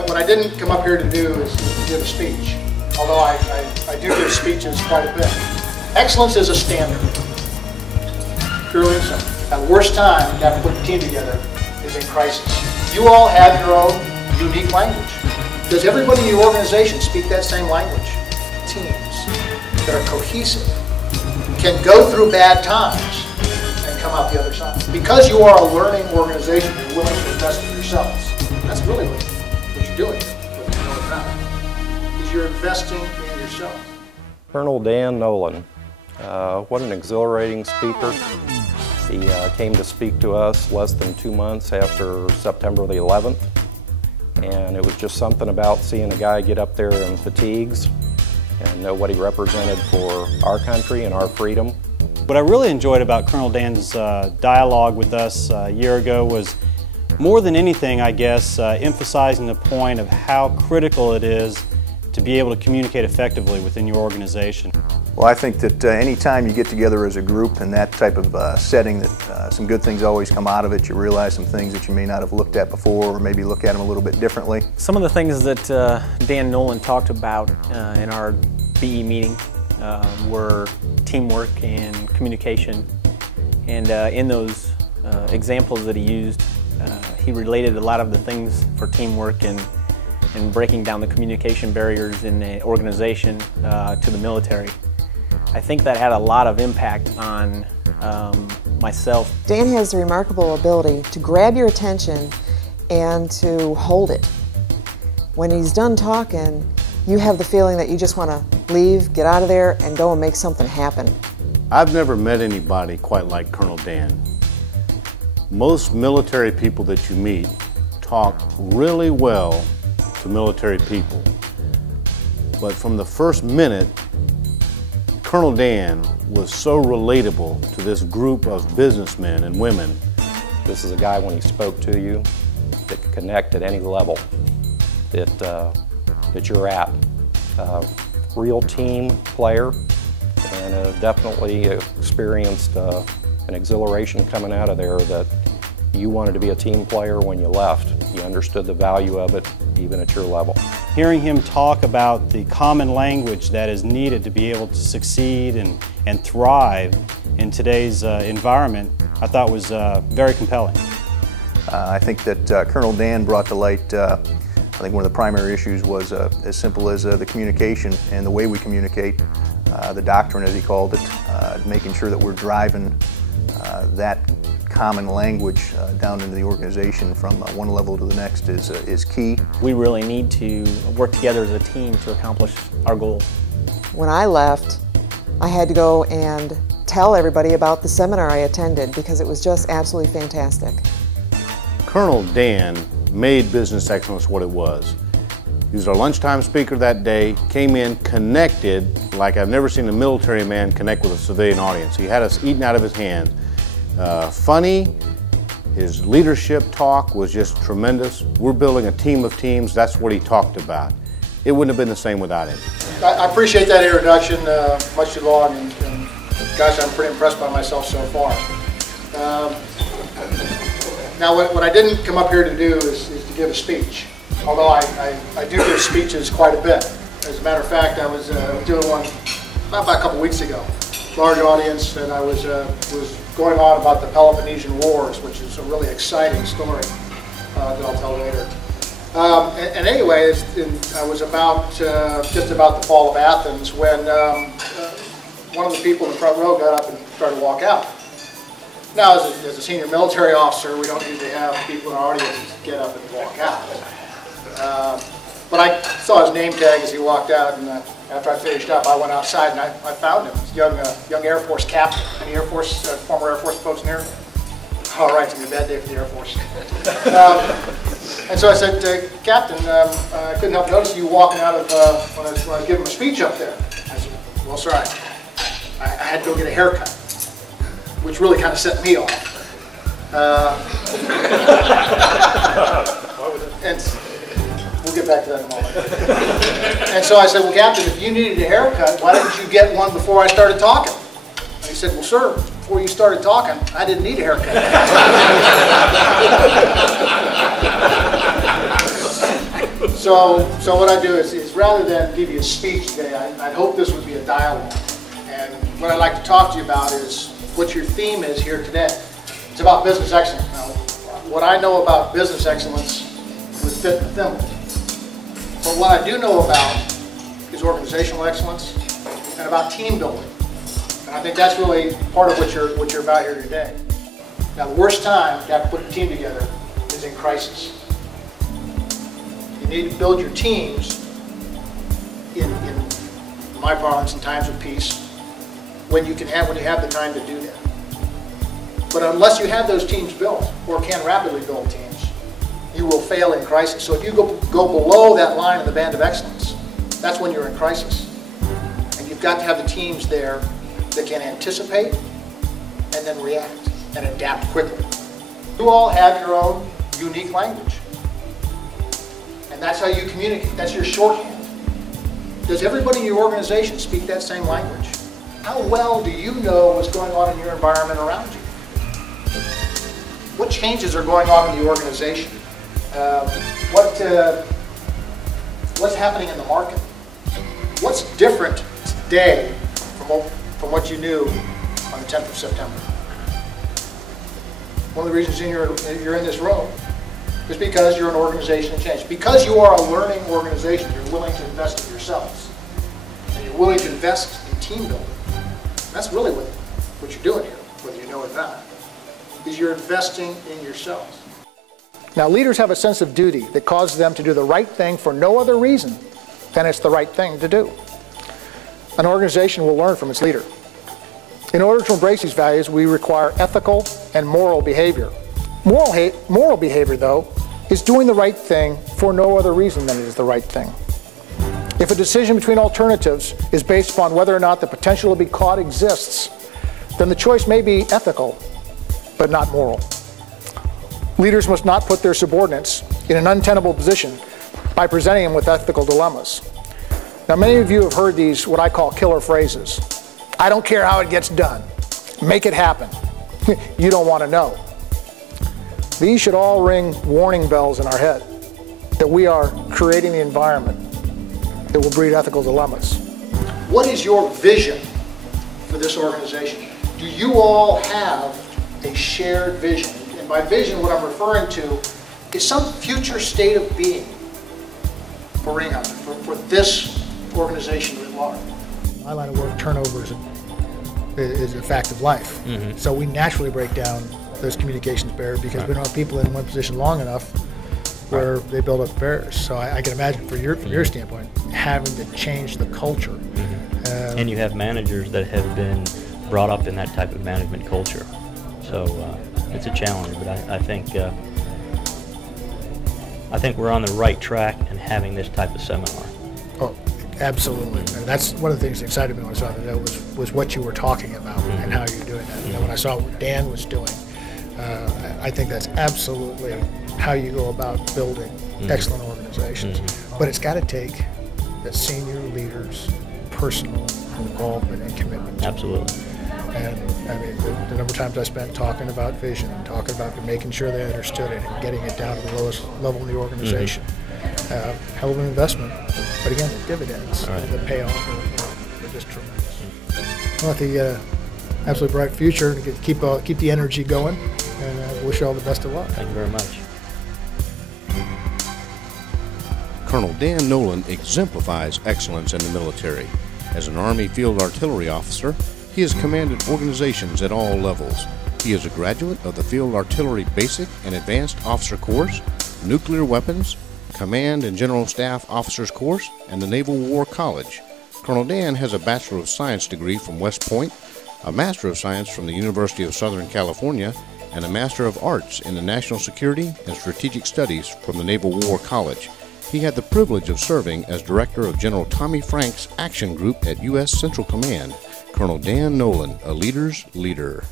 What I didn't come up here to do is to give a speech, although I do give speeches quite a bit. Excellence is a standard, purely and simple. At the worst time you have to put the team together is in crisis. You all have your own unique language. Does everybody in your organization speak that same language? Teams that are cohesive can go through bad times and come out the other side. Because you are a learning organization, you're willing to invest in yourselves. That's really what you're doing with Nolan Teambuilding, is you're investing in yourself. Colonel Dan Nolan, what an exhilarating speaker. He came to speak to us less than 2 months after September the 11th. And it was just something about seeing a guy get up there in fatigues and know what he represented for our country and our freedom. What I really enjoyed about Colonel Dan's dialogue with us a year ago was, more than anything, I guess, emphasizing the point of how critical it is to be able to communicate effectively within your organization. Well, I think that any time you get together as a group in that type of setting, that some good things always come out of it. You realize some things that you may not have looked at before, or maybe look at them a little bit differently. Some of the things that Dan Nolan talked about in our BE meeting were teamwork and communication. And in those examples that he used, he related a lot of the things for teamwork and breaking down the communication barriers in the organization to the military. I think that had a lot of impact on myself. Dan has the remarkable ability to grab your attention and to hold it. When he's done talking, you have the feeling that you just want to leave, get out of there, and go and make something happen. I've never met anybody quite like Colonel Dan. Most military people that you meet talk really well to military people. But from the first minute, Colonel Dan was so relatable to this group of businessmen and women. This is a guy, when he spoke to you, that could connect at any level that you're at. Real team player, and definitely experienced an exhilaration coming out of there that you wanted to be a team player when you left. You understood the value of it, even at your level. Hearing him talk about the common language that is needed to be able to succeed and thrive in today's environment, I thought was very compelling. I think that Colonel Dan brought to light, I think one of the primary issues was as simple as the communication and the way we communicate, the doctrine as he called it, making sure that we're driving that common language down into the organization from one level to the next is key. We really need to work together as a team to accomplish our goals. When I left, I had to go and tell everybody about the seminar I attended because it was just absolutely fantastic. Colonel Dan made business excellence what it was. He was our lunchtime speaker that day, came in, connected like I've never seen a military man connect with a civilian audience. He had us eating out of his hand. Funny, his leadership talk was just tremendous. We're building a team of teams, that's what he talked about. It wouldn't have been the same without him. I appreciate that introduction, much too long, and gosh, I'm pretty impressed by myself so far. Now, what I didn't come up here to do is to give a speech, although I do give speeches quite a bit. As a matter of fact, I was doing one about a couple weeks ago. Large audience, and I was going on about the Peloponnesian Wars, which is a really exciting story that I'll tell later. And anyway, I was just about the fall of Athens when one of the people in the front row got up and started to walk out. Now, as a senior military officer, we don't usually have people in our audience get up and walk out. But I saw his name tag as he walked out, and after I finished up, I went outside and I found him. He's a young Air Force captain. Any Air Force, former Air Force folks in here? All right, it's going to be a bad day for the Air Force. And so I said, Captain, I couldn't help notice you walking out of when I was giving a speech up there. I said, well, sir, I had to go get a haircut, which really kind of set me off. And we'll get back to that in a moment. And so I said, well, Captain, if you needed a haircut, why didn't you get one before I started talking? And he said, well, sir, before you started talking, I didn't need a haircut. So what I do is rather than give you a speech today, I hope this would be a dialogue. And what I'd like to talk to you about is what your theme is here today. It's about business excellence. Now, what I know about business excellence would fit the thimble. But what I do know about is organizational excellence and about team building. And I think that's really part of what you're about here today. Now, the worst time to have to put a team together is in crisis. You need to build your teams in my parlance, in times of peace, when you have the time to do that. But unless you have those teams built, or can rapidly build teams, you will fail in crisis. So if you go below that line in the band of excellence, that's when you're in crisis. And you've got to have the teams there that can anticipate and then react and adapt quickly. You all have your own unique language. And that's how you communicate. That's your shorthand. Does everybody in your organization speak that same language? How well do you know what's going on in your environment around you? What changes are going on in the organization? What's happening in the market? What's different today from what you knew on the 10th of September? One of the reasons you're in this room is because you're an organization in change. Because you are a learning organization, you're willing to invest in yourselves. And you're willing to invest in team building. That's really what you're doing here, whether you know it or not, is you're investing in yourselves. Now, leaders have a sense of duty that causes them to do the right thing for no other reason than it's the right thing to do. An organization will learn from its leader. In order to embrace these values, we require ethical and moral behavior. Moral behavior, though, is doing the right thing for no other reason than it is the right thing. If a decision between alternatives is based upon whether or not the potential to be caught exists, then the choice may be ethical, but not moral. Leaders must not put their subordinates in an untenable position by presenting them with ethical dilemmas. Now, many of you have heard these, what I call killer phrases. I don't care how it gets done. Make it happen. You don't want to know. These should all ring warning bells in our head that we are creating the environment that will breed ethical dilemmas. What is your vision for this organization? Do you all have a shared vision? And by vision, what I'm referring to is some future state of being for Ringhaver, for this organization at large. My line of work, turnover is a fact of life. Mm-hmm. So we naturally break down those communications barriers because we don't have people in one position long enough where they build up barriers. So I can imagine from your standpoint, having to change the culture. Mm-hmm. And you have managers that have been brought up in that type of management culture. So it's a challenge, but I think we're on the right track in having this type of seminar. Oh, absolutely. And that's one of the things that excited me when I saw that was what you were talking about mm-hmm. and how you're doing that. You know, when I saw what Dan was doing, I think that's absolutely how you go about building mm-hmm. excellent organizations. Mm-hmm. But it's got to take the senior leaders' personal involvement and commitment. Absolutely. And I mean, the number of times I spent talking about vision, talking about making sure they understood it, and getting it down to the lowest level in the organization. Mm-hmm. Hell of an investment, but again, the dividends, right. The payoff are just tremendous. Mm-hmm. I want the absolutely bright future to keep the energy going, and wish you all the best of luck. Thank you very much. Colonel Dan Nolan exemplifies excellence in the military. As an Army Field Artillery officer, he has commanded organizations at all levels. He is a graduate of the Field Artillery Basic and Advanced Officer Course, Nuclear Weapons, Command and General Staff Officers Course, and the Naval War College. Colonel Dan has a Bachelor of Science degree from West Point, a Master of Science from the University of Southern California, and a Master of Arts in the National Security and Strategic Studies from the Naval War College. He had the privilege of serving as Director of General Tommy Frank's Action Group at U.S. Central Command. Colonel Dan Nolan, a leader's leader.